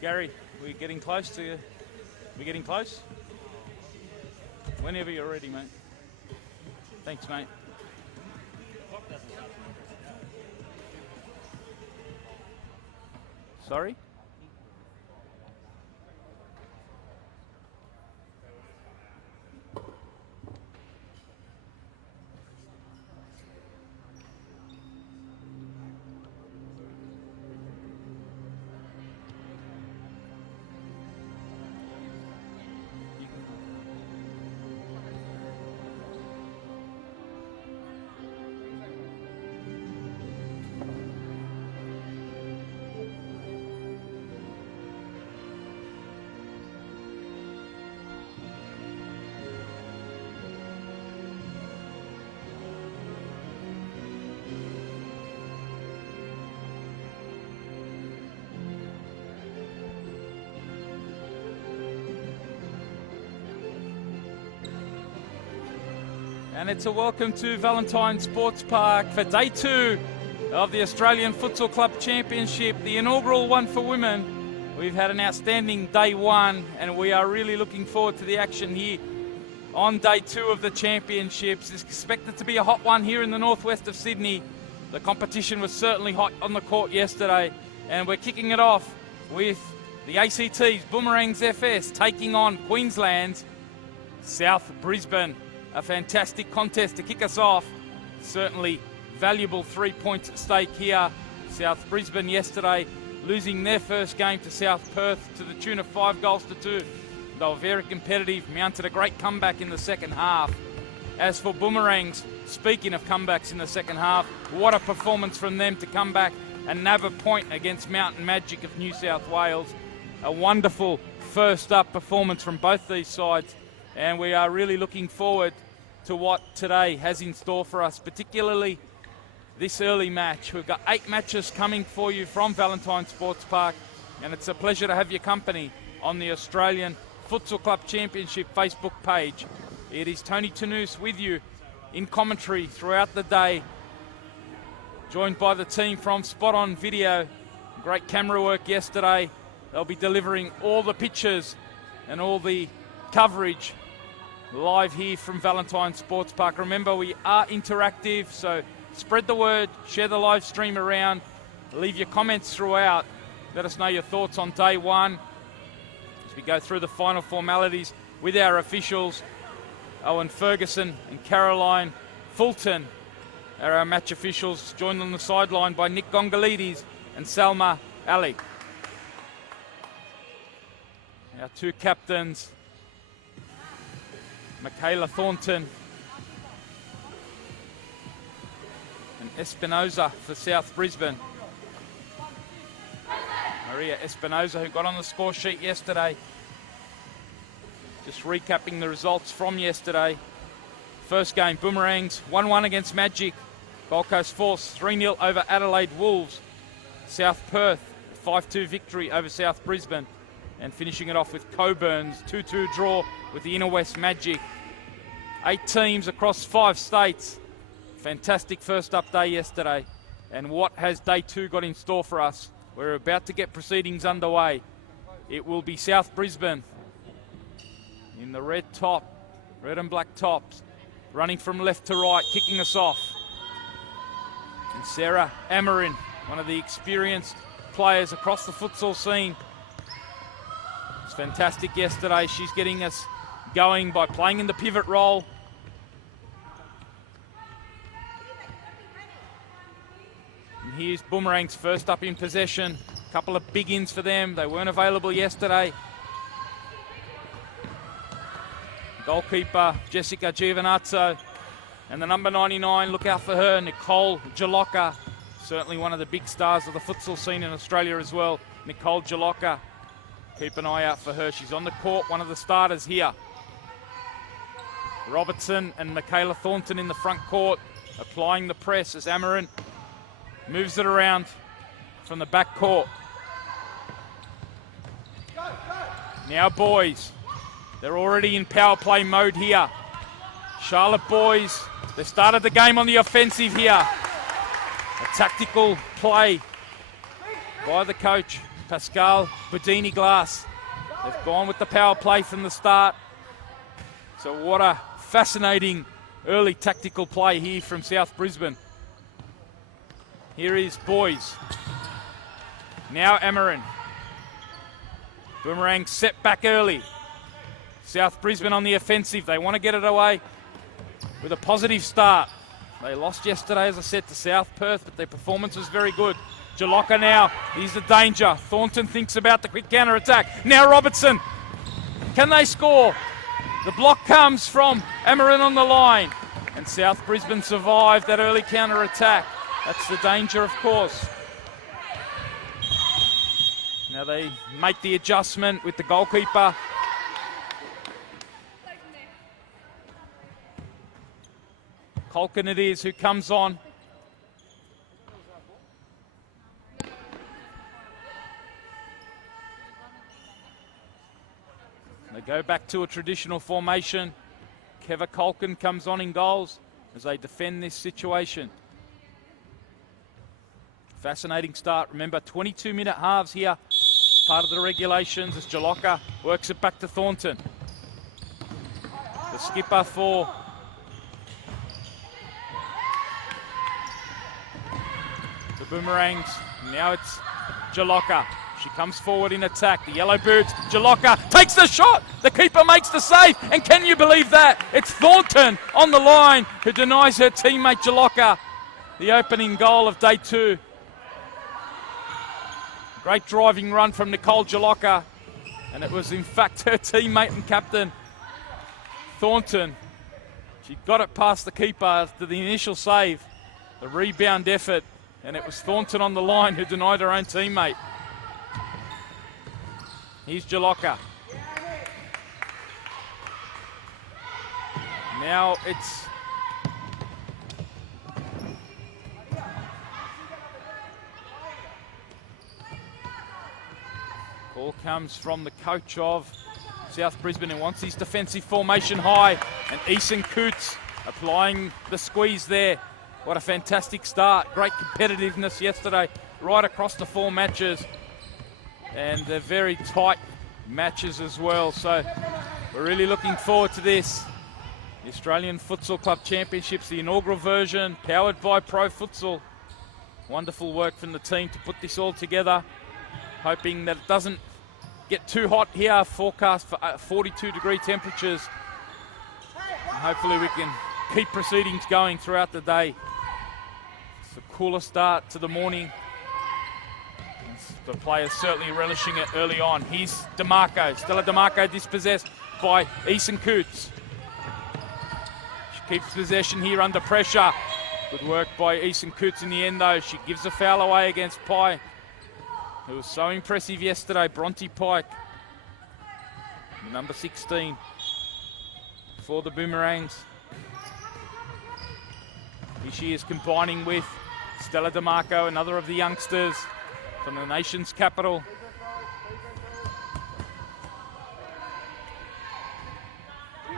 Gary, we're getting close to you. We're getting close? Whenever you're ready, mate. Thanks, mate. Sorry? And it's a welcome to Valentine Sports Park for day 2 of the Australian Futsal Club Championship, the inaugural one for women. We've had an outstanding day 1 and we are really looking forward to the action here on day 2 of the championships. It's expected to be a hot one here in the northwest of Sydney. The competition was certainly hot on the court yesterday, and we're kicking it off with the ACT's Boomerangs FS taking on Queensland's South Brisbane. A fantastic contest to kick us off. Certainly valuable 3 points at stake here. South Brisbane yesterday losing their first game to South Perth to the tune of 5 goals to 2. They were very competitive, mounted a great comeback in the second half. As for Boomerangs, speaking of comebacks in the second half, what a performance from them to come back and nab a point against Mountain Magic of New South Wales. A wonderful first up performance from both these sides, and we are really looking forward to what today has in store for us, particularly this early match. We've got 8 matches coming for you from Valentine Sports Park, and it's a pleasure to have your company on the Australian Futsal Club Championship Facebook page. It is Tony Tanous with you in commentary throughout the day, joined by the team from Spot On Video. Great camera work yesterday. They'll be delivering all the pictures and all the coverage live here from Valentine Sports Park. Remember, we are interactive, so spread the word, share the live stream around, leave your comments throughout. Let us know your thoughts on day 1 as we go through the final formalities with our officials. Owen Ferguson and Caroline Fulton are our match officials, joined on the sideline by Nick Gongolides and Salma Ali. Our 2 captains, Michaela Thornton and Espinoza for South Brisbane. Maria Espinoza, who got on the score sheet yesterday. Just recapping the results from yesterday. First game, Boomerangs 1-1 against Magic. Gold Coast Force 3-0 over Adelaide Wolves. South Perth 5-2 victory over South Brisbane. And finishing it off with Coburn's 2-2 draw with the Inner West Magic. 8 teams across 5 states. Fantastic first up day yesterday. And what has day 2 got in store for us? We're about to get proceedings underway. It will be South Brisbane in the red and black tops, running from left to right, kicking us off. And Sarah Amarin, one of the experienced players across the futsal scene. It's fantastic yesterday. She's getting us going by playing in the pivot role. And here's Boomerang's first up in possession. A couple of big ins for them. They weren't available yesterday. Goalkeeper Jessica Giovinazzo, and the number 99, look out for her, Nicole Jalocca. Certainly one of the big stars of the futsal scene in Australia as well, Nicole Jalocca. Keep an eye out for her. She's on the court, one of the starters here. Robertson and Michaela Thornton in the front court, applying the press as Amarin moves it around from the back court. Now boys, they're already in power play mode here. Charlotte boys, they started the game on the offensive here. A tactical play by the coach, Pascal Budini Glass. They've gone with the power play from the start. So what a fascinating early tactical play here from South Brisbane. Here is Boys. Now Amarin. Boomerang set back early. South Brisbane on the offensive. They want to get it away with a positive start. They lost yesterday, as I said, to South Perth, but their performance was very good. Jalocka now, he's the danger. Thornton thinks about the quick counter-attack. Now Robertson. Can they score? The block comes from Amarin on the line. And South Brisbane survived that early counter-attack. That's the danger, of course. Now they make the adjustment with the goalkeeper. Colkin it is who comes on. They go back to a traditional formation. Keva Colkin comes on in goals as they defend this situation. Fascinating start. Remember, 22-minute halves here. Part of the regulations as Jalocka works it back to Thornton. The skipper for the Boomerangs. Now it's Jalocka. She comes forward in attack. The yellow boots. Jalocka takes the shot. The keeper makes the save. And can you believe that? It's Thornton on the line who denies her teammate Jalocka the opening goal of day 2. Great driving run from Nicole Jalocka. And it was in fact her teammate and captain, Thornton. She got it past the keeper after the initial save. The rebound effort. And it was Thornton on the line who denied her own teammate. Here's Jalocka. Now it's call comes from the coach of South Brisbane, who wants his defensive formation high, and Eason Coots applying the squeeze there. What a fantastic start. Great competitiveness yesterday right across the 4 matches. And they're very tight matches as well. So we're really looking forward to this. The Australian Futsal Club Championships, the inaugural version, powered by Pro Futsal. Wonderful work from the team to put this all together. Hoping that it doesn't get too hot here. Forecast for 42-degree temperatures. And hopefully we can keep proceedings going throughout the day. It's a cooler start to the morning. The players certainly relishing it early on. Here's DeMarco. Stella DeMarco dispossessed by Eason Coots. She keeps possession here under pressure. Good work by Eason Coots in the end though. She gives a foul away against Pye, who was so impressive yesterday. Bronte Pike, number 16 for the Boomerangs. Here she is combining with Stella DeMarco, another of the youngsters from the nation's capital.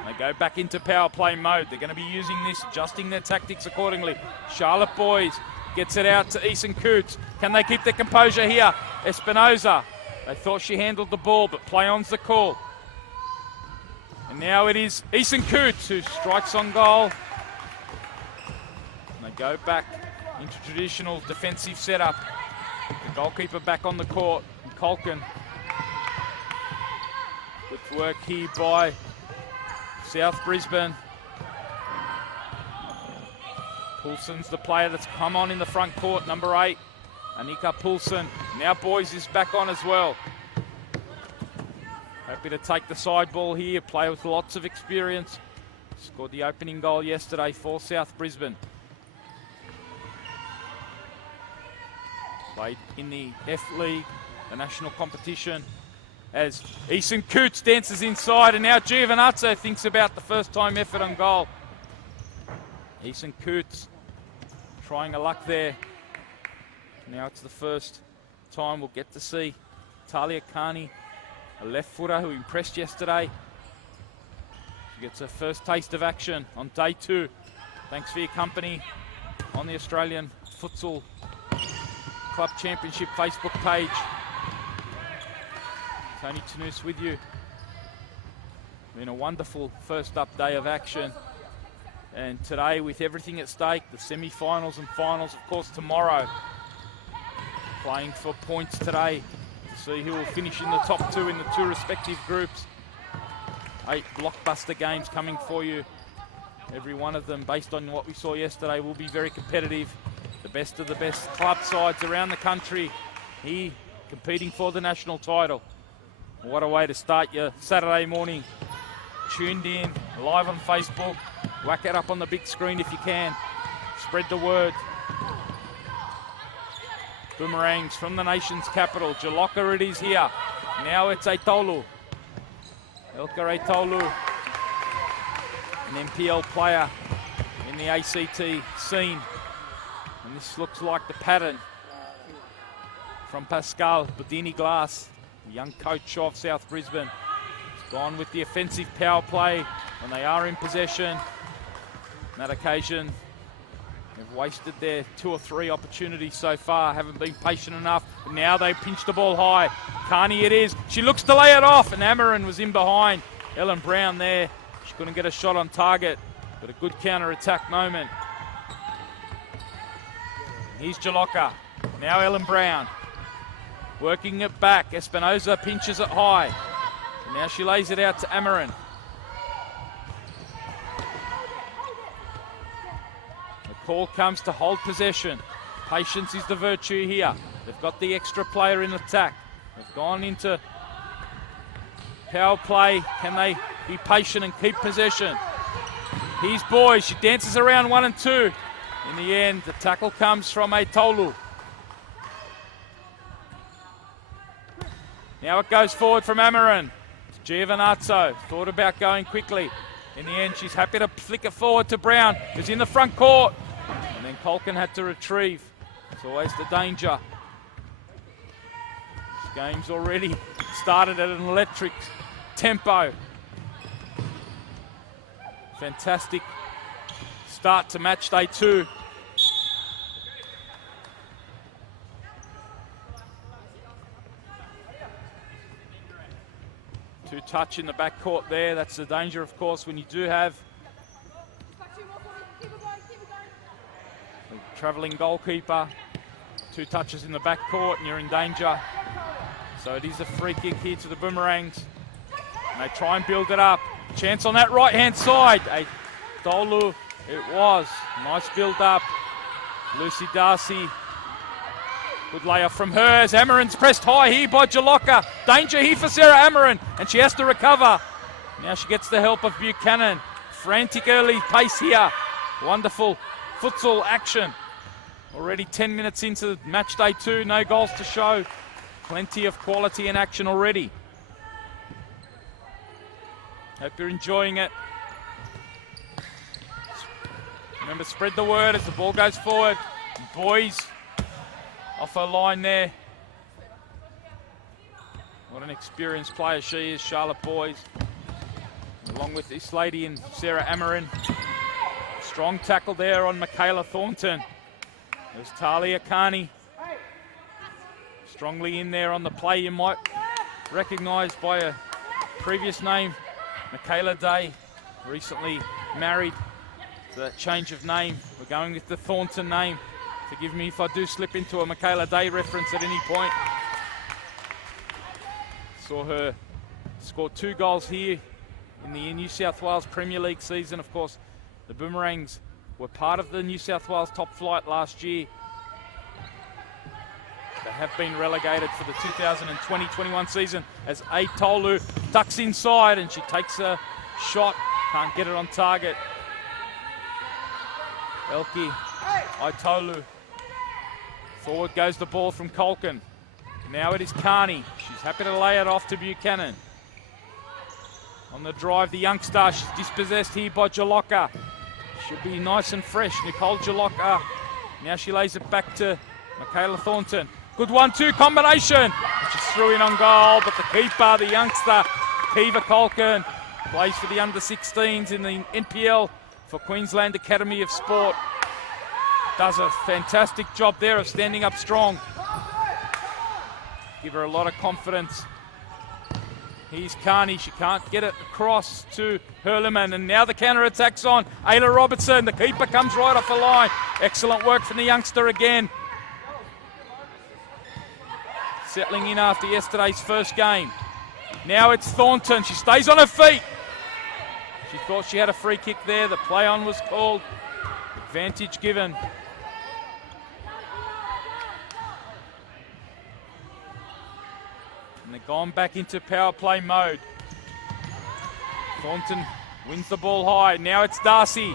They go back into power play mode. They're going to be using this, adjusting their tactics accordingly. Charlotte Boys gets it out to Eason Coots. Can they keep their composure here? Espinoza. They thought she handled the ball, but play on's the call. And now it is Eason Coots who strikes on goal. And they go back into traditional defensive setup. The goalkeeper back on the court, Colkin. Good work here by South Brisbane. Poulsen's the player that's come on in the front court, number 8, Anika Poulsen. Now Boys is back on as well. Happy to take the side ball here, player with lots of experience. Scored the opening goal yesterday for South Brisbane. Played in the F-League, the national competition, as Eason Coots dances inside, and now Giovinazzo thinks about the first-time effort on goal. Eason Coots trying a luck there. Now it's the first time we'll get to see Talia Carney, a left footer who impressed yesterday. She gets her first taste of action on day 2. Thanks for your company on the Australian Futsal Club Championship Facebook page. Tony Tanous with you. Been a wonderful first up day of action. And today, with everything at stake, the semi-finals and finals, of course, tomorrow. Playing for points today to see who will finish in the top two in the two respective groups. 8 blockbuster games coming for you. Every one of them, based on what we saw yesterday, will be very competitive. The best of the best club sides around the country here competing for the national title. What a way to start your Saturday morning. Tuned in, live on Facebook. Whack it up on the big screen if you can. Spread the word. Boomerangs from the nation's capital. Jalocka it is here. Now it's Aitolu. Elka Aitolu, an NPL player in the ACT scene. And this looks like the pattern from Pascal Bodini Glass, the young coach of South Brisbane. He's gone with the offensive power play when they are in possession. On that occasion, they've wasted their 2 or 3 opportunities so far, haven't been patient enough. But now they pinch the ball high. Carney it is. She looks to lay it off, and Amarin was in behind. Ellen Brown there. She couldn't get a shot on target, but a good counter-attack moment. Here's Jalocka. Now Ellen Brown. Working it back. Espinosa pinches it high. And now she lays it out to Amarin. The call comes to hold possession. Patience is the virtue here. They've got the extra player in attack. They've gone into power play. Can they be patient and keep possession? Here's Boys. She dances around 1 and 2. In the end, the tackle comes from Aitolu. Now it goes forward from Amarin. Giovinazzo thought about going quickly. In the end, she's happy to flick it forward to Brown, who's in the front court. And then Colkin had to retrieve. It's always the danger. This game's already started at an electric tempo. Fantastic start to match day 2. Two touch in the backcourt there. That's the danger, of course, when you do have a travelling goalkeeper. 2 touches in the backcourt and you're in danger. So it is a free kick here to the Boomerangs. And they try and build it up. Chance on that right-hand side. Aitolu, it was. Nice build up. Lucy Darcy. Good layoff from her as Amarin's pressed high here by Jalocka. Danger here for Sarah Amarin, and she has to recover. Now she gets the help of Buchanan. Frantic early pace here. Wonderful futsal action. Already 10 minutes into match day 2, no goals to show. Plenty of quality in action already. Hope you're enjoying it. Remember, spread the word as the ball goes forward. Boys off her line there. What an experienced player she is, Charlotte Boys. Along with this lady and Sarah Amarin. Strong tackle there on Michaela Thornton. There's Talia Carney. Strongly in there on the play. You might recognise by a previous name, Michaela Day, recently married. So that change of name, we're going with the Thornton name. Forgive me if I do slip into a Michaela Day reference at any point. Saw her score 2 goals here in the New South Wales Premier League season. Of course, the Boomerangs were part of the New South Wales top flight last year. They have been relegated for the 2020-21 season as Aitolu ducks inside and she takes a shot. Can't get it on target. Elke Aitolu. Forward goes the ball from Colkin. Now it is Carney. She's happy to lay it off to Buchanan. On the drive, the youngster. She's dispossessed here by Jalocka. Should be nice and fresh. Nicole Jalocka. Now she lays it back to Michaela Thornton. Good 1-2 combination. She's through in on goal, but the keeper, the youngster, Kiva Colkin, plays for the under-16s in the NPL for Queensland Academy of Sport. Does a fantastic job there of standing up strong. Give her a lot of confidence. Here's Carney. She can't get it across to Hurleman. And now the counter-attack's on. Ayla Robertson. The keeper comes right off the line. Excellent work from the youngster again. Settling in after yesterday's first game. Now it's Thornton. She stays on her feet. She thought she had a free kick there. The play on was called. Advantage given. And they've gone back into power play mode. Thornton wins the ball high. Now it's Darcy.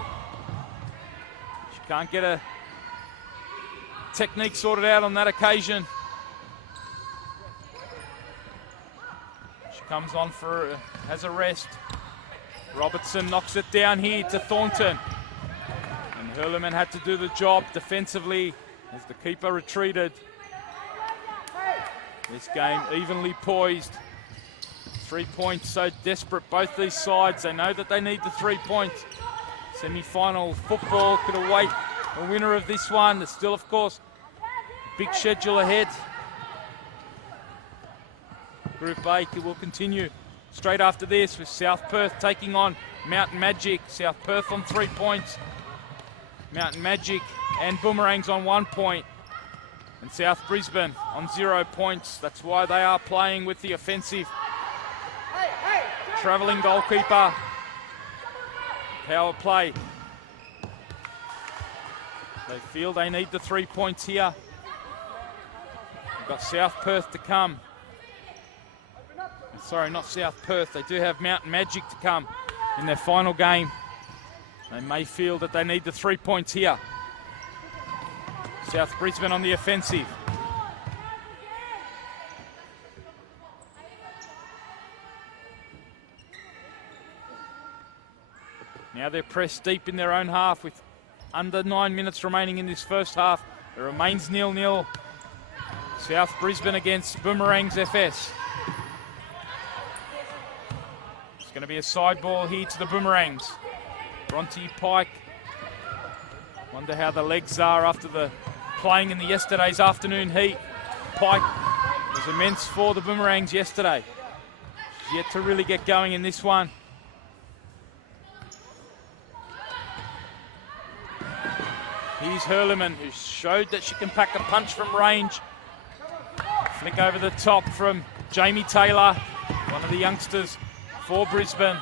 She can't get a technique sorted out on that occasion. She comes on has a rest. Robertson knocks it down here to Thornton. And Hurleman had to do the job defensively as the keeper retreated. This game evenly poised. 3 points, so desperate both these sides. They know that they need the 3 points. Semi-final football could await a winner of this one. There's still, of course, a big schedule ahead. Group A will continue straight after this with South Perth taking on Mountain Magic. South Perth on 3 points. Mountain Magic and Boomerangs on 1 point. And South Brisbane on 0 points. That's why they are playing with the offensive travelling goalkeeper. Power play. They feel they need the 3 points here. We've got South Perth to come. Sorry, not South Perth. They do have Mountain Magic to come in their final game. They may feel that they need the 3 points here. South Brisbane on the offensive. Now they're pressed deep in their own half with under 9 minutes remaining in this first half. It remains 0-0. South Brisbane against Boomerangs FS. It's going to be a side ball here to the Boomerangs. Bronte Pike. Wonder how the legs are after the playing in the yesterday's afternoon heat. Pike was immense for the Boomerangs yesterday. She's yet to really get going in this one. Here's Hurleman, who showed that she can pack a punch from range. Flick over the top from Jamie Taylor, one of the youngsters for Brisbane.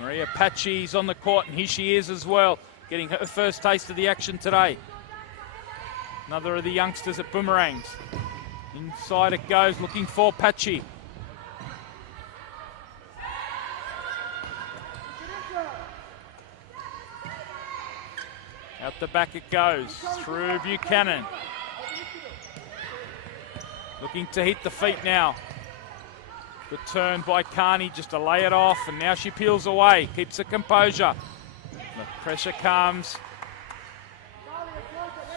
Maria Pachi's on the court, and here she is as well, getting her first taste of the action today. Another of the youngsters at Boomerangs. Inside it goes, looking for Pachi. Out the back it goes, through Buchanan. Looking to hit the feet now. Good turn by Carney just to lay it off, and now she peels away, keeps her composure. The pressure comes.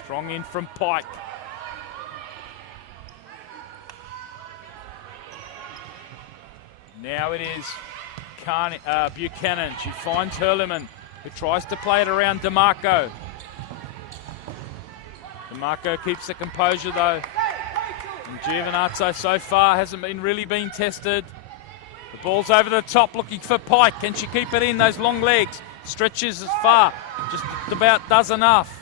Strong in from Pike. Now it is Buchanan. She finds Hurleman, who tries to play it around DeMarco. DeMarco keeps the composure though. And Giovinazzo so far hasn't really been tested. The ball's over the top looking for Pike. Can she keep it in? Those long legs. Stretches as far. Just about does enough.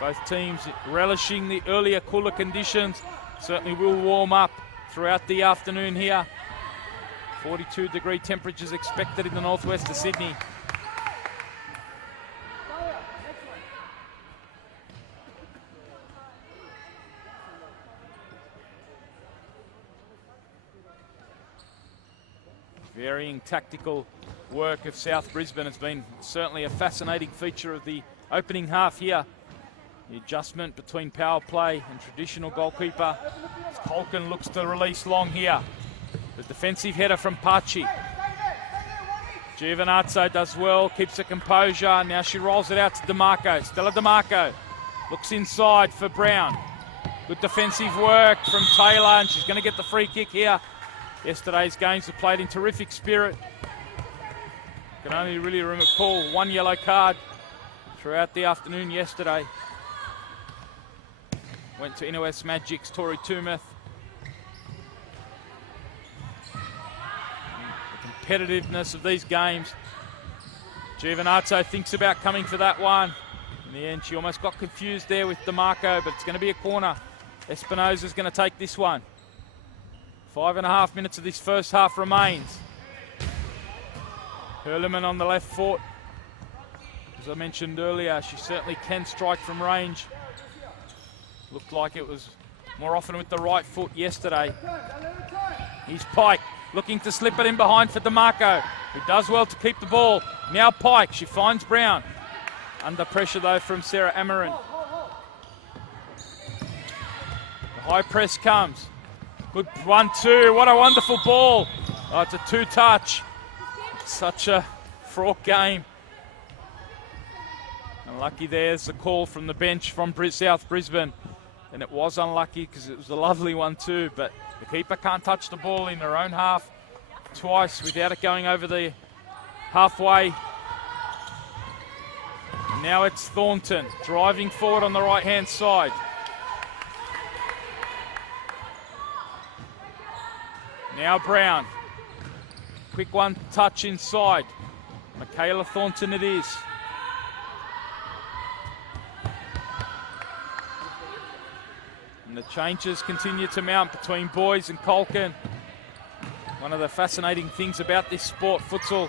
Both teams relishing the earlier cooler conditions. Certainly will warm up throughout the afternoon here. 42-degree temperatures expected in the northwest of Sydney. Varying tactical work of South Brisbane has been certainly a fascinating feature of the opening half here. The adjustment between power play and traditional goalkeeper. Colkin looks to release long here. The defensive header from Pachi. Giovinazzo does well, keeps her composure. Now she rolls it out to DeMarco. Stella DeMarco looks inside for Brown. Good defensive work from Taylor, and she's going to get the free kick here Yesterday's games were played in terrific spirit. Can only really recall one yellow card throughout the afternoon yesterday. Went to NOS Magic's Tori Tumeth. The competitiveness of these games. Giovinazzo thinks about coming for that one. In the end, she almost got confused there with DeMarco, but it's going to be a corner. Espinosa's going to take this one. 5.5 minutes of this first half remains. Hurleman on the left foot. As I mentioned earlier, she certainly can strike from range. Looked like it was more often with the right foot yesterday. Here's Pike looking to slip it in behind for DeMarco, who does well to keep the ball. Now Pike, she finds Brown. Under pressure though from Sarah Amarin. The high press comes. Good 1-2, what a wonderful ball. Oh, it's a two-touch. Such a fraught game. Unlucky there's the call from the bench from South Brisbane. And it was unlucky because it was a lovely one too, but the keeper can't touch the ball in her own half twice without it going over the halfway. Now it's Thornton driving forward on the right-hand side. Now Brown. Quick one touch inside. Michaela Thornton it is. And the changes continue to mount between boys and Colkin. One of the fascinating things about this sport, futsal,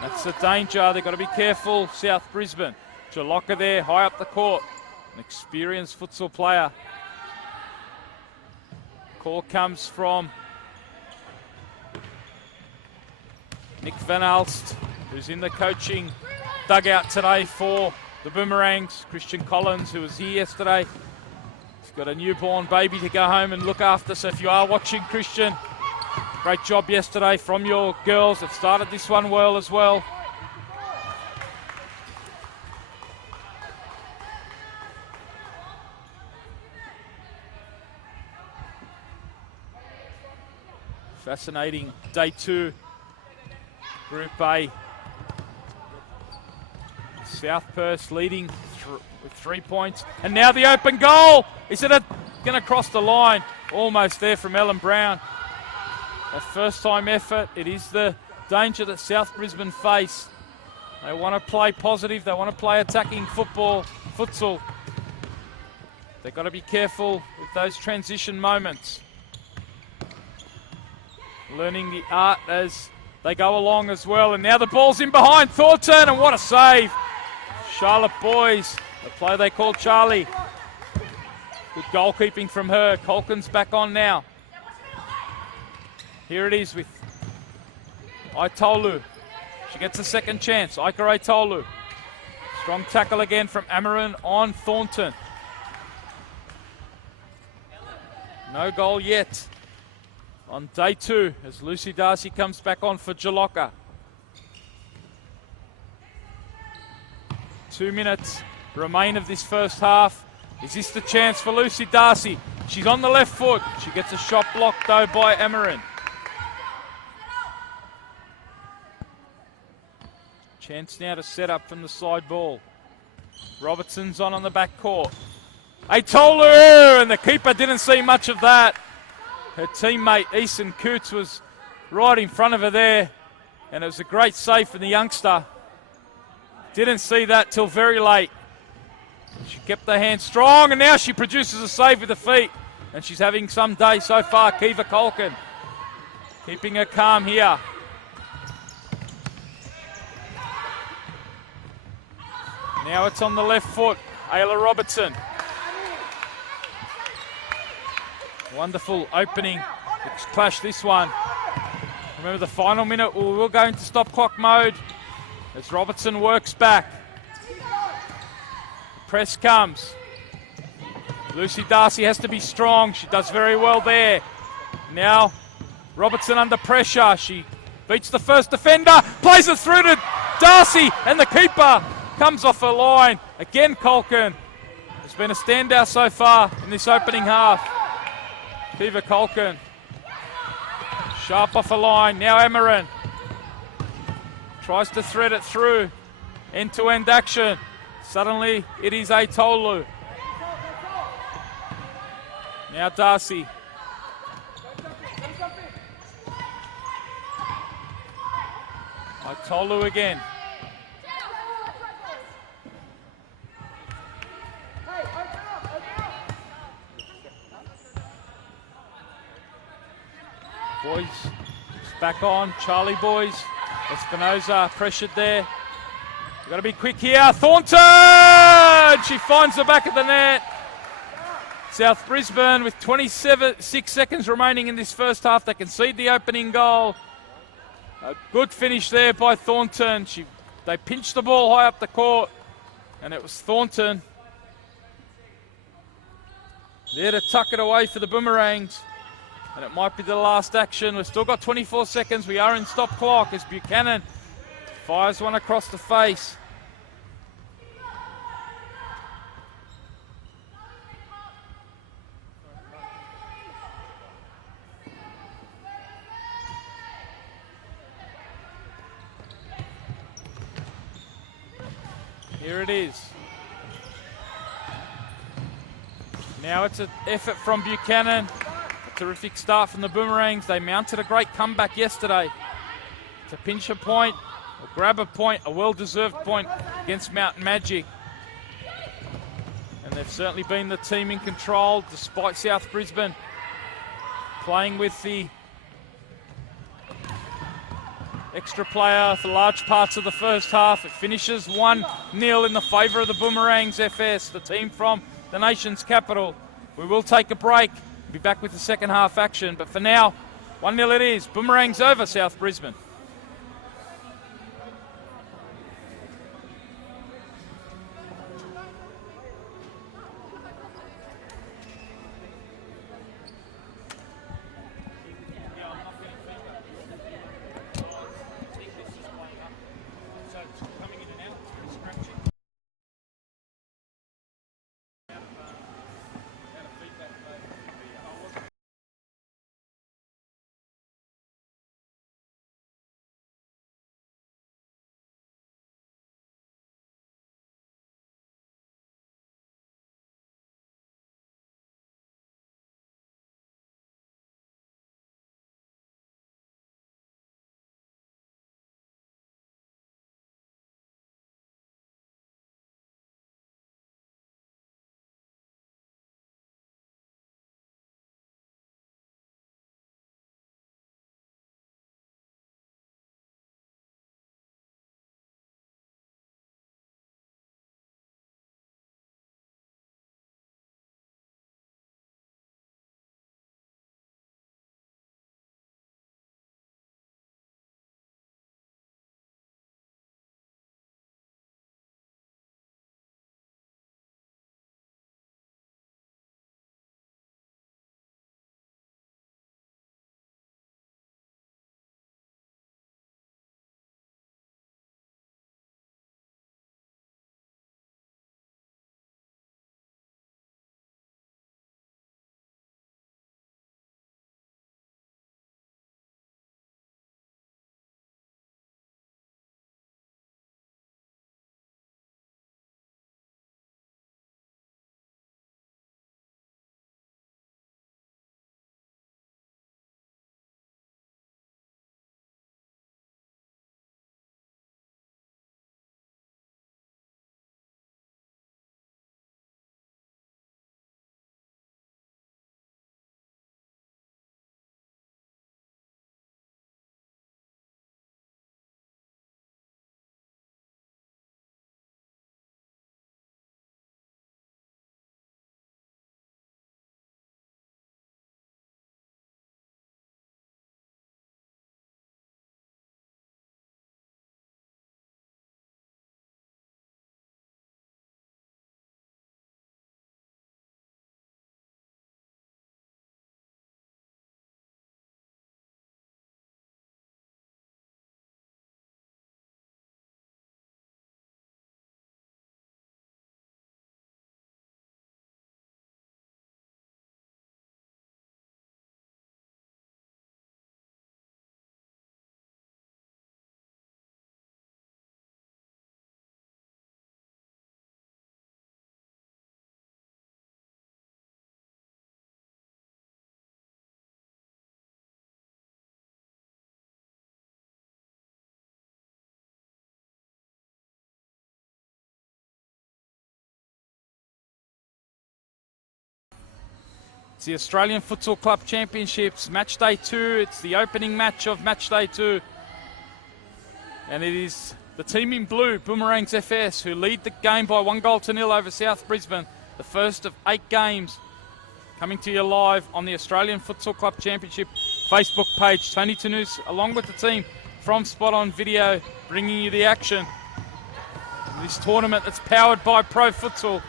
that's the danger. They've got to be careful, South Brisbane. Jalocka there, high up the court. An experienced futsal player. Call comes from Nick Van Alst, who's in the coaching dugout today for the Boomerangs. Christian Collins, who was here yesterday. He's got a newborn baby to go home and look after. So if you are watching, Christian, great job yesterday from your girls. They've started this one well as well. Fascinating day two. Group A. South Perth leading with 3 points. And now the open goal. Is it going to cross the line? Almost there from Ellen Brown. A first-time effort. It is the danger that South Brisbane face. They want to play positive. They want to play attacking football, futsal. They've got to be careful with those transition moments. Learning the art as they go along as well. And now the ball's in behind Thornton, and what a save. Charlotte boys, the play they call Charlie. Good goalkeeping from her. Colkin's back on now. Here it is with Aitolu. She gets a second chance. Ika Aitolu. Strong tackle again from Amarin on Thornton. No goal yet on day two as Lucy Darcy comes back on for Jalocka. 2 minutes remain of this first half. Is this the chance for Lucy Darcy? She's on the left foot. She gets a shot blocked though by Amarin. Chance now to set up from the side ball. Robertson's on the back court. Aitolu, and the keeper didn't see much of that. Her teammate Eason Coots was right in front of her there, and it was a great save from the youngster. Didn't see that till very late. She kept her hand strong, and now she produces a save with the feet, and she's having some day so far, Kiva Colkin. Keeping her calm here. Now it's on the left foot, Ayla Robertson. Wonderful opening clash this one. Remember the final minute, we will go into stop clock mode as Robertson works back. Press comes. Lucy Darcy has to be strong. She does very well there. Now Robertson under pressure. She beats the first defender, plays it through to Darcy, and the keeper comes off her line. Again, Colkin has been a standout so far in this opening half. Kiva Colkin. Sharp off a line. Now Amarin tries to thread it through. End-to-end action. Suddenly it is Atolu. Now Darcy. Atolu again. Boys, it's back on. Charlie boys. Espinoza pressured there. You've got to be quick here. Thornton! She finds the back of the net. South Brisbane with 6 seconds remaining in this first half. They concede the opening goal. A good finish there by Thornton. They pinched the ball high up the court, and it was Thornton there to tuck it away for the Boomerangs. And it might be the last action. We've still got 24 seconds. We are in stop clock as Buchanan fires one across the face. Here it is. Now it's an effort from Buchanan. A terrific start from the Boomerangs. They mounted a great comeback yesterday to pinch a point, or grab a point, a well-deserved point against Mountain Magic. And they've certainly been the team in control despite South Brisbane playing with the extra player for large parts of the first half. It finishes 1-0 in the favour of the Boomerangs FS, the team from the nation's capital. We will take a break, be back with the second half action, but for now, 1-0 it is. Boomerangs over South Brisbane. the Australian Futsal Club Championships, match day 2. It's the opening match of match day 2. And it is the team in blue, Boomerangs FS, who lead the game by 1-0 over South Brisbane. The first of 8 games coming to you live on the Australian Futsal Club Championship Facebook page. Tony Tanous, along with the team from Spot On Video, bringing you the action. This tournament that's powered by Pro Futsal.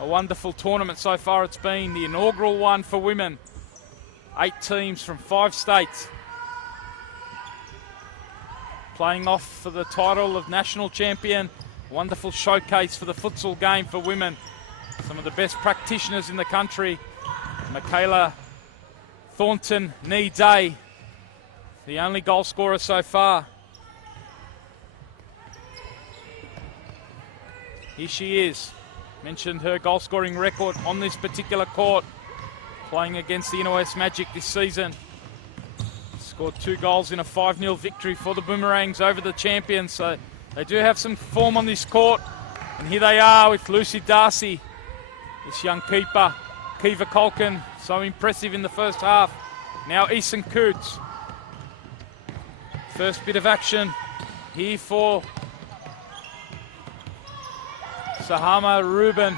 A wonderful tournament so far it's been, the inaugural one for women. 8 teams from 5 states playing off for the title of national champion. Wonderful showcase for the futsal game for women. Some of the best practitioners in the country. Michaela Thornton Day, the only goal scorer so far. Here she is. Mentioned her goal scoring record on this particular court, playing against the Inner West Magic this season. Scored 2 goals in a 5-0 victory for the Boomerangs over the champions. So they do have some form on this court. And here they are with Lucy Darcy, this young keeper. Kiva Colkin, so impressive in the first half. Now Eason Coots. First bit of action here for Sahama Rubin.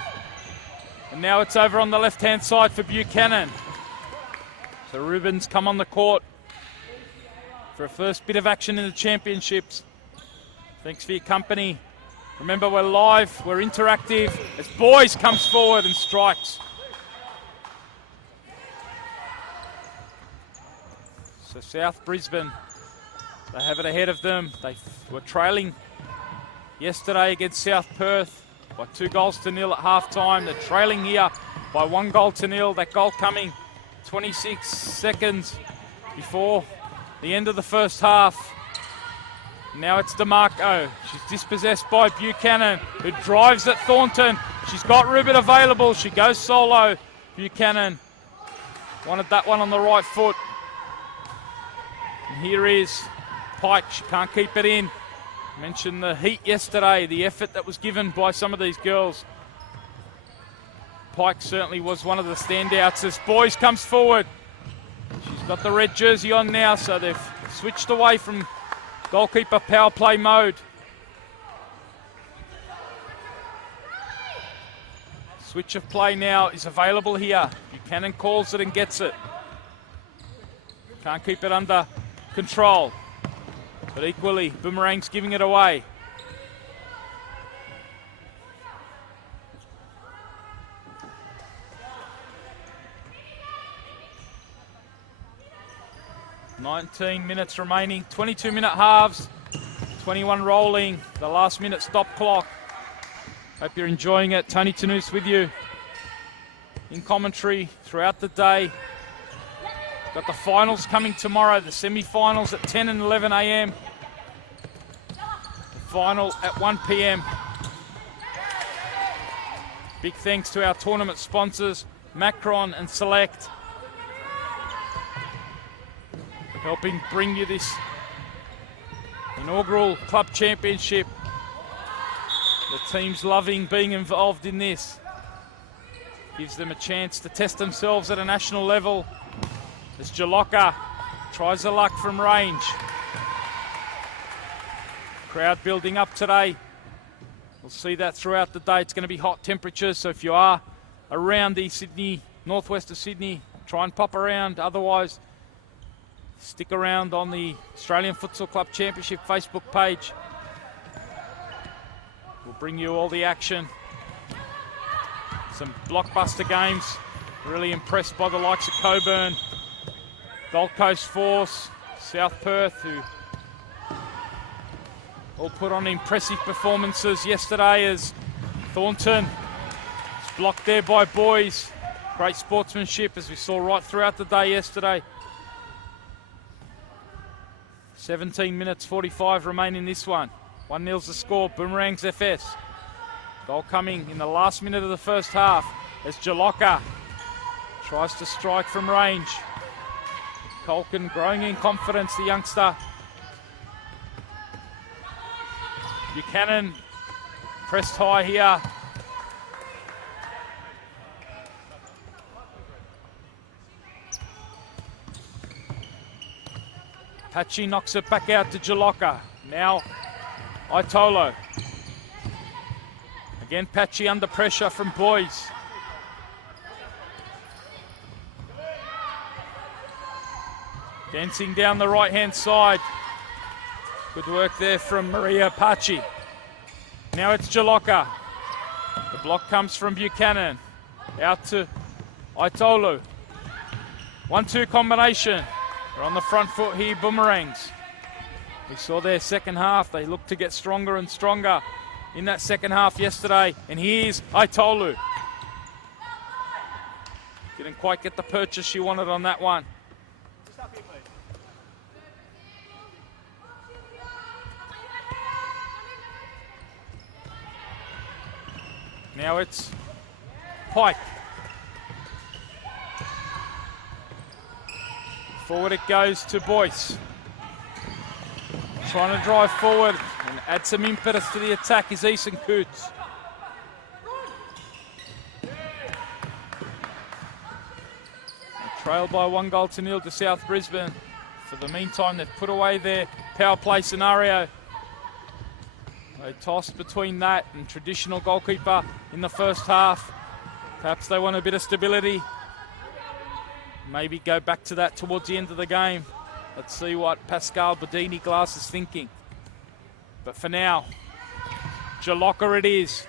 And now it's over on the left-hand side for Buchanan. So Rubin's come on the court for a first bit of action in the championships. Thanks for your company. Remember, we're live, we're interactive. As Boys comes forward and strikes. So South Brisbane, they have it ahead of them. They were trailing yesterday against South Perth by 2-0 at half-time. They're trailing here by 1-0. That goal coming 26 seconds before the end of the first half. Now it's DeMarco. She's dispossessed by Buchanan, who drives at Thornton. She's got Rubin available. She goes solo. Buchanan wanted that one on the right foot. And here is Pike. She can't keep it in. Mentioned the heat yesterday, the effort that was given by some of these girls. Pike certainly was one of the standouts as Boys comes forward. She's got the red jersey on now, so they've switched away from goalkeeper power play mode. Switch of play now is available here. Buchanan calls it and gets it. Can't keep it under control. But equally, Boomerang's giving it away. "19 minutes remaining, 22-minute halves, 21 rolling, the last minute stop clock." Hope you're enjoying it. Tony Tanous with you in commentary throughout the day. Got the finals coming tomorrow, the semi-finals at 10 and 11 a.m. The final at 1 p.m. Big thanks to our tournament sponsors, Macron and Select, helping bring you this inaugural club championship. The team's loving being involved in this. Gives them a chance to test themselves at a national level. As Jalocka tries the luck from range. Crowd building up today. We'll see that throughout the day. It's going to be hot temperatures, so if you are around the Sydney, northwest of Sydney, try and pop around. Otherwise, stick around on the Australian Futsal Club Championship Facebook page. We'll bring you all the action. Some blockbuster games. Really impressed by the likes of Coburn, Gold Coast Force, South Perth, who all put on impressive performances yesterday as Thornton was blocked there by Boys. Great sportsmanship as we saw right throughout the day yesterday. 17 minutes 45 remain in this one. 1-0's the score, Boomerangs FS. Goal coming in the last minute of the first half as Jalocka tries to strike from range. Colkin growing in confidence, the youngster. Buchanan pressed high here. Patchy knocks it back out to Jalocka. Now Itolo. Again, Patchy under pressure from Boys. Dancing down the right-hand side. Good work there from Maria Patchy. Now it's Jalocka. The block comes from Buchanan. Out to Itolo. 1-2 combination. They're on the front foot here, Boomerangs. We saw their second half. They looked to get stronger and stronger in that second half yesterday. And here's Itolu. Didn't quite get the purchase she wanted on that one. Now it's Pike. Forward it goes to Boyce. Trying to drive forward and add some impetus to the attack is Eason Coots. Trailed by 1-0 to South Brisbane. For the meantime, they've put away their power play scenario. They tossed between that and traditional goalkeeper in the first half. Perhaps they want a bit of stability. Maybe go back to that towards the end of the game. Let's see what Pascal Bedini Glass is thinking. But for now, Jalocka it is.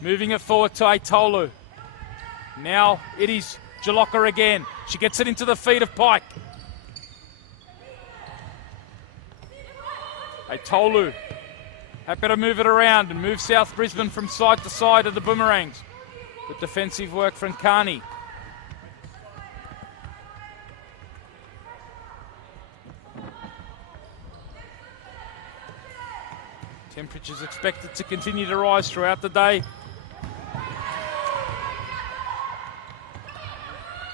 Moving it forward to Itolu. Now it is Jalocka again. She gets it into the feet of Pike. Itolu. Happy to move it around and move South Brisbane from side to side of the Boomerangs. Good defensive work from Carney. Temperatures expected to continue to rise throughout the day.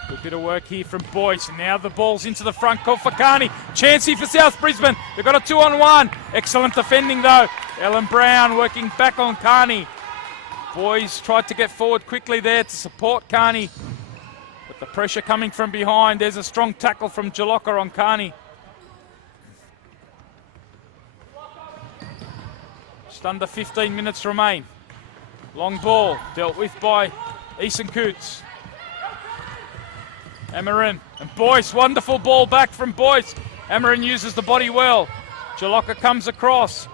Good bit of work here from Boyce. And now the ball's into the front court for Carney. Chancey for South Brisbane. They've got a 2-on-1. Excellent defending though. Ellen Brown working back on Carney. Boys tried to get forward quickly there to support Carney. But the pressure coming from behind. There's a strong tackle from Jalocka on Carney. Just under 15 minutes remain. Long ball dealt with by Eason Coots. Amarin and Boyce, wonderful ball back from Boyce. Amarin uses the body well. Jalocka comes across.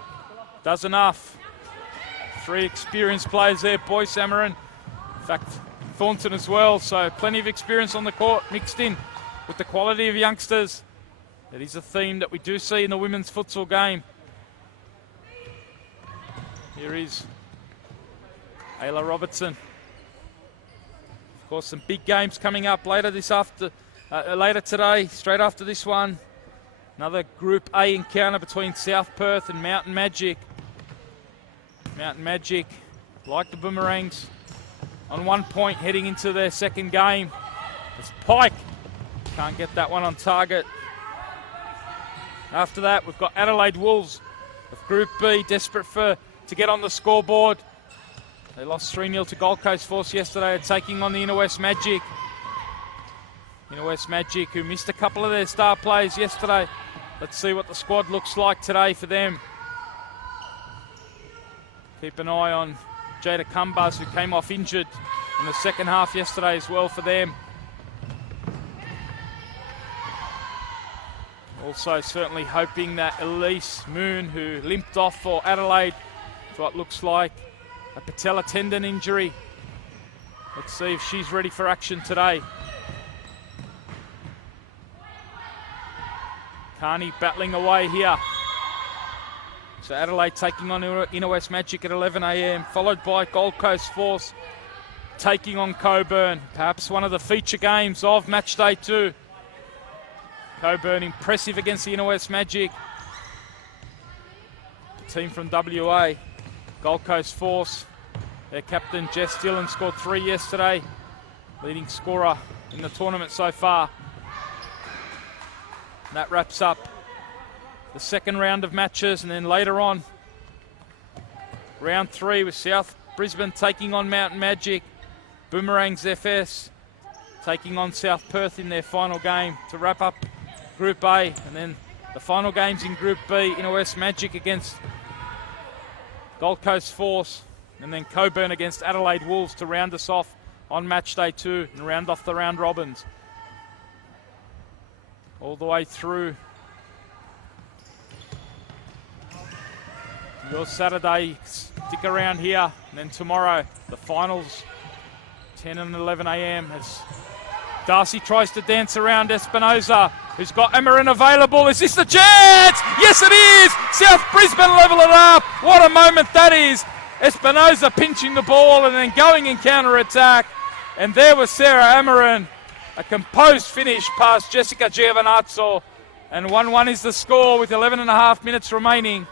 Does enough. 3 experienced players there, Boyce, Amarin. In fact, Thornton as well, so plenty of experience on the court mixed in with the quality of youngsters. That is a theme that we do see in the women's futsal game. Here is Ayla Robertson. Of course, some big games coming up later later today, straight after this one. Another Group A encounter between South Perth and Mountain Magic. Mountain Magic, like the Boomerangs, on 1 point heading into their second game. It's Pike. Can't get that one on target. After that, we've got Adelaide Wolves of Group B, desperate to get on the scoreboard. They lost 3-0 to Gold Coast Force yesterday, taking on the Inner West Magic. Inner West Magic, who missed a couple of their star players yesterday. Let's see what the squad looks like today for them. Keep an eye on Jada Cumbars, who came off injured in the second half yesterday as well for them. Also certainly hoping that Elise Moon, who limped off for Adelaide, what looks like a patella tendon injury. Let's see if she's ready for action today. Carney battling away here. So Adelaide taking on Inner West Magic at 11 a.m, followed by Gold Coast Force taking on Coburn. Perhaps one of the feature games of match day 2. Coburn impressive against the Inner West Magic. The team from WA. Gold Coast Force, their captain Jess Dillon scored 3 yesterday, leading scorer in the tournament so far. And that wraps up the second round of matches, and then later on, round 3 with South Brisbane taking on Mountain Magic, Boomerangs FS taking on South Perth in their final game to wrap up Group A, and then the final games in Group B, Inner West Magic against Gold Coast Force, and then Coburn against Adelaide Wolves to round us off on match day 2 and round off the round robins. All the way through your Saturday, stick around here, and then tomorrow the finals, 10 and 11 a.m. as Darcy tries to dance around Espinosa, who's got Amarin available. Is this the chance? Yes, it is! South Brisbane level it up. What a moment that is. Espinosa pinching the ball and then going in counter-attack. And there was Sarah Amarin. A composed finish past Jessica Giovinazzo. And 1-1 is the score with 11 and a half minutes remaining.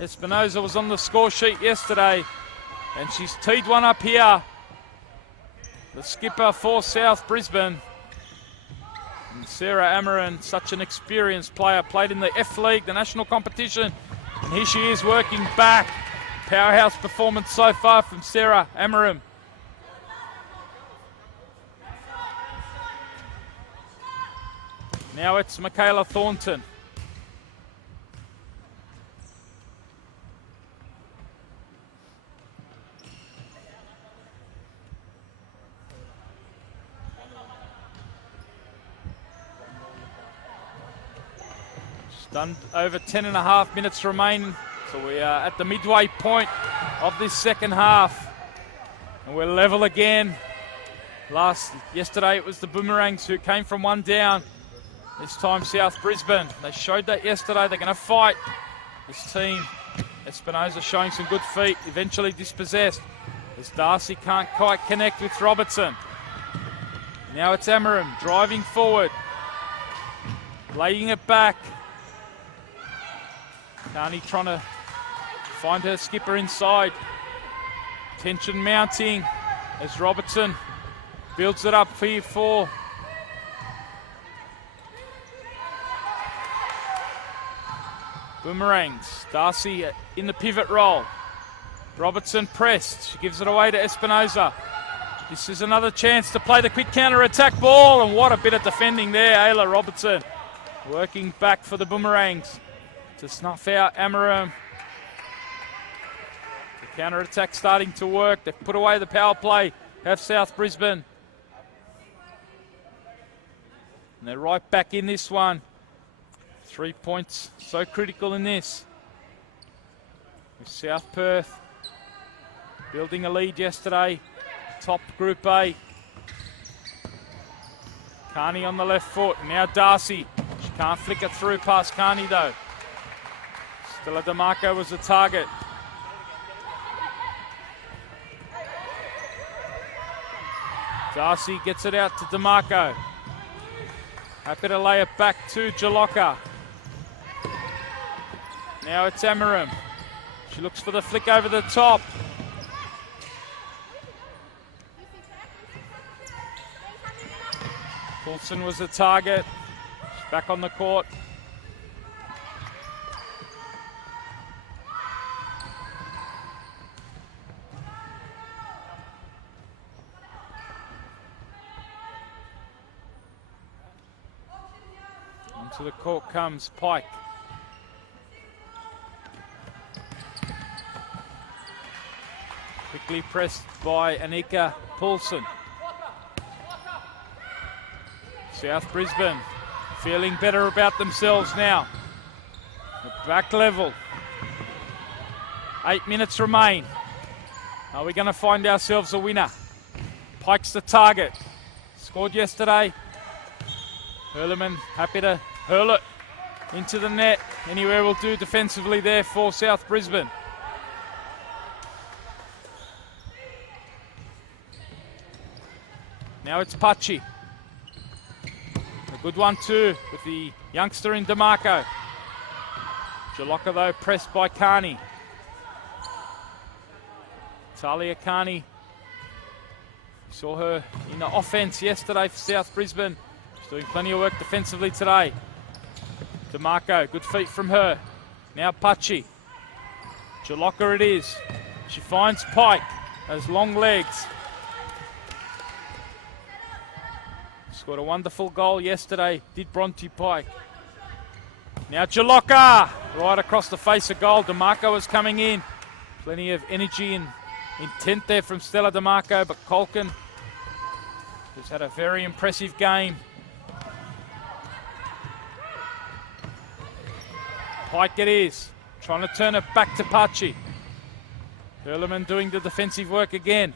Espinosa was on the score sheet yesterday, and she's teed one up here. The skipper for South Brisbane. And Sarah Amarin, such an experienced player, played in the F League, the national competition. And here she is working back. Powerhouse performance so far from Sarah Amarin. Now it's Michaela Thornton. Done over 10 and a half minutes remain, so we are at the midway point of this second half, and we're level again. Yesterday it was the Boomerangs who came from one down. This time South Brisbane. They showed that yesterday. They're going to fight. This team, Espinosa showing some good feet, eventually dispossessed as Darcy can't quite connect with Robertson. Now it's Amarin driving forward, laying it back. Carney trying to find her skipper inside. Tension mounting as Robertson builds it up for Boomerangs. Darcy in the pivot role. Robertson pressed. She gives it away to Espinosa. This is another chance to play the quick counter-attack ball, and what a bit of defending there. Ayla Robertson working back for the Boomerangs to snuff out Amarin. The counter-attack starting to work. They've put away the power play, have South Brisbane. And they're right back in this one. 3 points, so critical in this. With South Perth building a lead yesterday. Top Group A. Carney on the left foot. Now Darcy. She can't flick it through past Carney though. Stella DeMarco was the target. Darcy gets it out to DeMarco. Happy to lay it back to Jalocka. Now it's Amarin. She looks for the flick over the top. Coulson was the target. She's back on the court. Onto the court comes Pike. Quickly pressed by Anika Paulson. South Brisbane feeling better about themselves now. The back level. 8 minutes remain. Are we going to find ourselves a winner? Pike's the target. Scored yesterday. Hurleman happy to hurl it into the net. Anywhere will do defensively there for South Brisbane. Now it's Pachi. A good one too with the youngster in DeMarco. Jalocka though pressed by Carney. Talia Carney. Saw her in the offense yesterday for South Brisbane. She's doing plenty of work defensively today. DeMarco, good feet from her. Now Pachi. Jalocka it is. She finds Pike. Those long legs. Scored a wonderful goal yesterday, did Bronte Pike. Now Jaloka, right across the face of goal. DeMarco is coming in. Plenty of energy and intent there from Stella DeMarco, but Colkin, who's had a very impressive game. Pike it is, trying to turn it back to Pachi. Hurleman doing the defensive work again.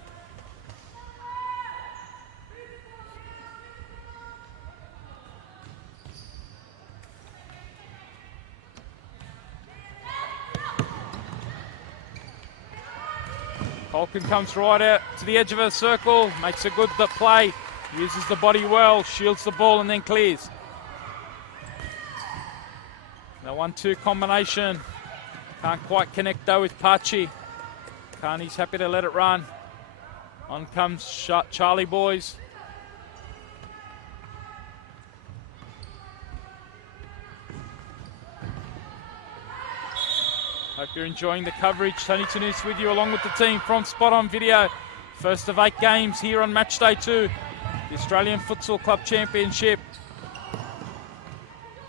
Colkin comes right out to the edge of her circle, makes a good play, uses the body well, shields the ball and then clears. The 1-2 combination, can't quite connect though with Pachi. Carney's happy to let it run. On comes Charlie boys. Hope you're enjoying the coverage. Tony Tanous with you along with the team from Spot On Video. First of 8 games here on match day 2. The Australian Futsal Club Championship.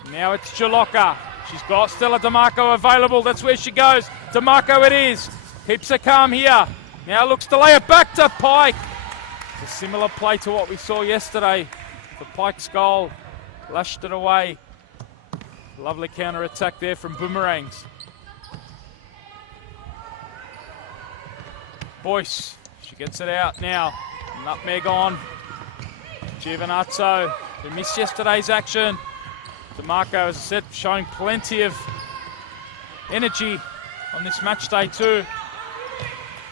Now it's Jaloka. She's got Stella DeMarco available. That's where she goes. DeMarco it is. Keeps her calm here. Now looks to lay it back to Pike. It's a similar play to what we saw yesterday. The Pike's goal. Lashed it away. Lovely counter attack there from Boomerangs. Boyce, she gets it out now. Nutmeg on. Giovinazzo, who missed yesterday's action. DeMarco, as I said, showing plenty of energy on this match day 2.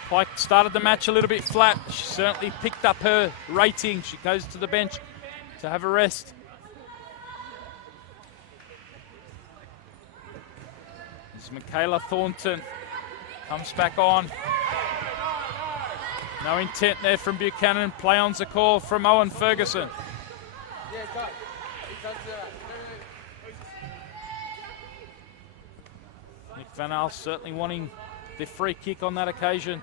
Pike started the match a little bit flat. She certainly picked up her rating. She goes to the bench to have a rest. This is Michaela Thornton. Comes back on. No intent there from Buchanan. Play on's a call from Owen Ferguson. Nick Van Aal certainly wanting the free kick on that occasion.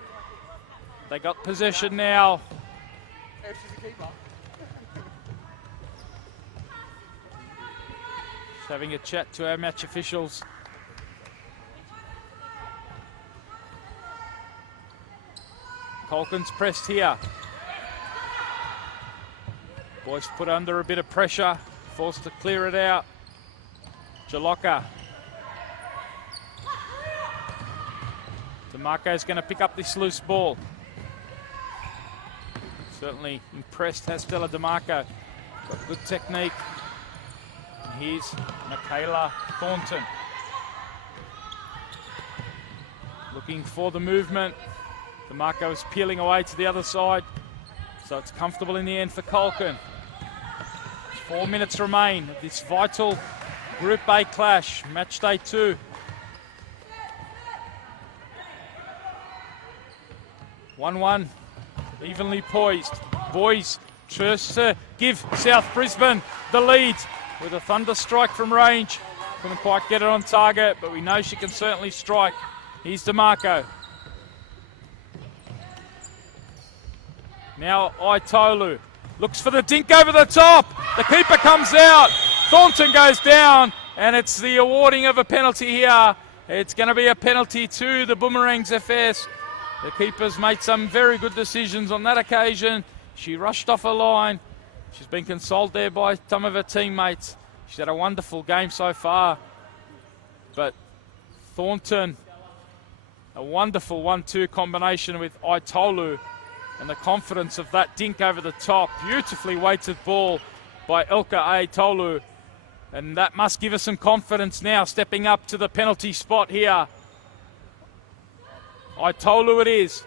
They got possession now. Just having a chat to our match officials. Colkin's pressed here. Boyce put under a bit of pressure, forced to clear it out. Jaloka. DeMarco's going to pick up this loose ball. Certainly impressed has Stella DeMarco. Got good technique. And here's Michaela Thornton. Looking for the movement. DeMarco is peeling away to the other side, so it's comfortable in the end for Colkin. 4 minutes remain of this vital Group A clash, match day 2. 1-1, evenly poised. Boys tries to give South Brisbane the lead with a thunder strike from range. Couldn't quite get it on target, but we know she can certainly strike. Here's DeMarco. Now Aitolu looks for the dink over the top. The keeper comes out. Thornton goes down, and it's the awarding of a penalty here. It's going to be a penalty to the Boomerangs FS. The keeper's made some very good decisions on that occasion. She rushed off a line. She's been consoled there by some of her teammates. She's had a wonderful game so far. But Thornton, a wonderful 1-2 combination with Aitolu. And the confidence of that dink over the top. Beautifully weighted ball by Elka Aitolu. And that must give us some confidence now, stepping up to the penalty spot here. Aitolu it is.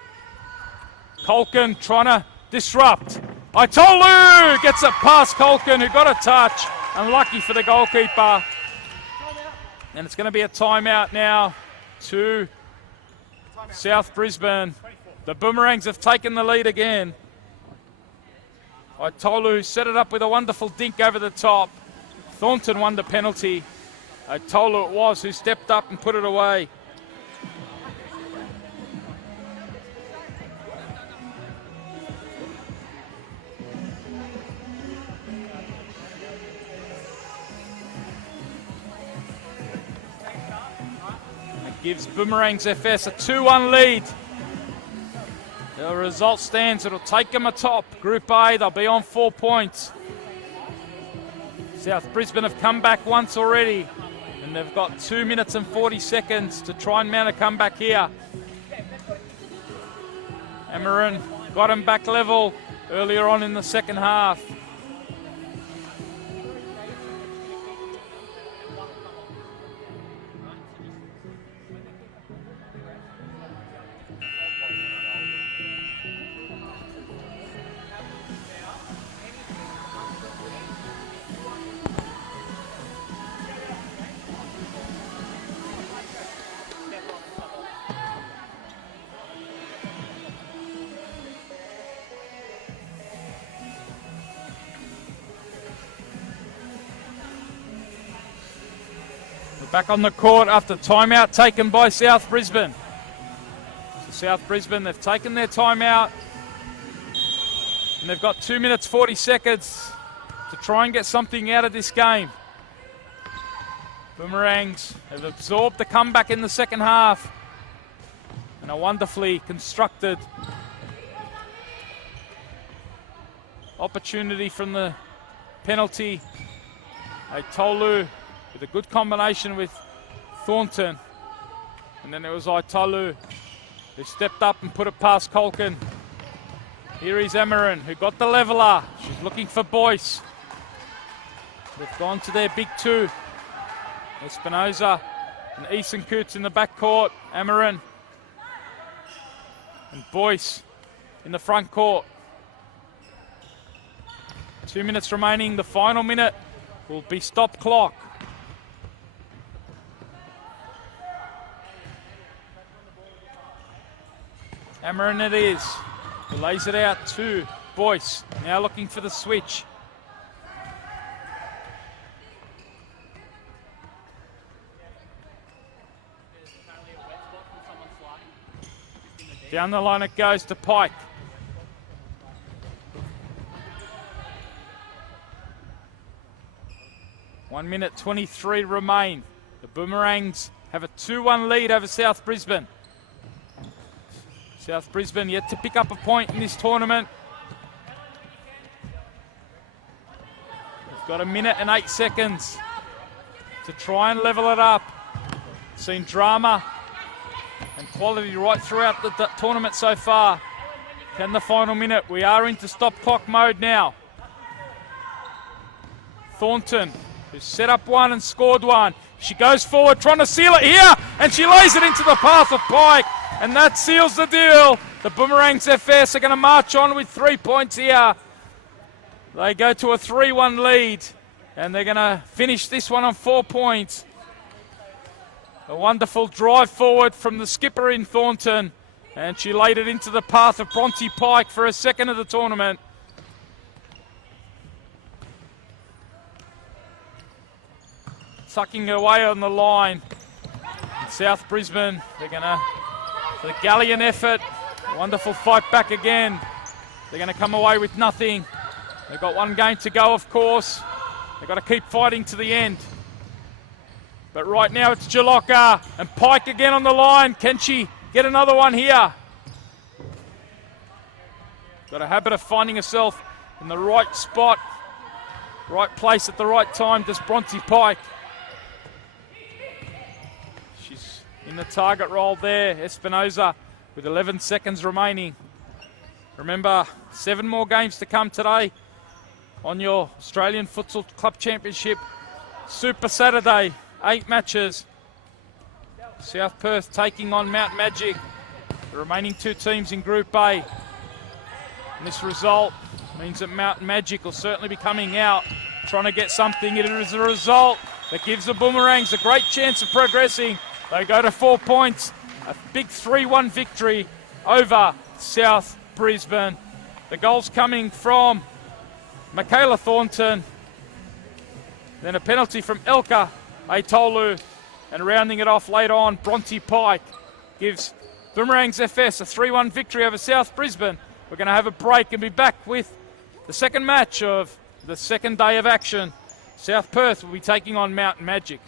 Colkin trying to disrupt. Aitolu gets it past Colkin, who got a touch. Unlucky for the goalkeeper. And it's going to be a timeout now to South Brisbane. The Boomerangs have taken the lead again. Aitolu set it up with a wonderful dink over the top. Thornton won the penalty. Aitolu it was who stepped up and put it away. gives Boomerang's FS a 2-1 lead. The result stands. It'll take them atop Group A. They'll be on 4 points. South Brisbane have come back once already, and they've got 2 minutes and 40 seconds to try and mount a comeback here. Amarin got him back level earlier on in the second half. Back on the court after timeout taken by South Brisbane. So South Brisbane, they've taken their timeout, and they've got 2 minutes 40 seconds to try and get something out of this game. Boomerangs have absorbed the comeback in the second half, and a wonderfully constructed opportunity from the penalty. Aitolu with a good combination with Thornton. And then it was Aitolu who stepped up and put it past Colkin. Here is Amarin, who got the leveller. She's looking for Boyce. They've gone to their big two. Espinoza and Eason Coots in the backcourt. Amarin and Boyce in the front court. 2 minutes remaining. The final minute will be stop clock. Amarin it is, who lays it out to Boyce, now looking for the switch. Down the line it goes to Pike. One minute 23 remain. The Boomerangs have a 2-1 lead over South Brisbane. South Brisbane yet to pick up a point in this tournament. They've got 1 minute and 8 seconds to try and level it up. Seen drama and quality right throughout the tournament so far. Can the final minute? We are into stop clock mode now. Thornton, who set up one and scored one. She goes forward trying to seal it here, and she lays it into the path of Pike. And that seals the deal. The Boomerangs FS are going to march on with 3 points here. They go to a 3-1 lead, and they're going to finish this one on 4 points. A wonderful drive forward from the skipper in Thornton, and she laid it into the path of Bronte Pike for her second of the tournament. Tucking it away on the line. South Brisbane, they're going to, for the galleon effort, wonderful fight back again. They're going to come away with nothing. They've got one game to go, of course. They've got to keep fighting to the end. But right now it's Jalocka and Pike again on the line. Can she get another one here? Got a habit of finding herself in the right spot, right place at the right time, does Bronte Pike. She's in the target role there. Espinoza with 11 seconds remaining. Remember, 7 more games to come today on your Australian Futsal Club Championship Super Saturday. 8 matches. South Perth taking on Mount Magic, the remaining 2 teams in Group A. And this result means that Mount Magic will certainly be coming out trying to get something. It is a result that gives the Boomerangs a great chance of progressing. They go to 4 points. A big 3-1 victory over South Brisbane. The goals coming from Michaela Thornton. Then a penalty from Elka Aitolu. And rounding it off later on, Bronte Pike gives Boomerangs FS a 3-1 victory over South Brisbane. We're going to have a break and be back with the second match of the second day of action. South Perth will be taking on Mountain Magic.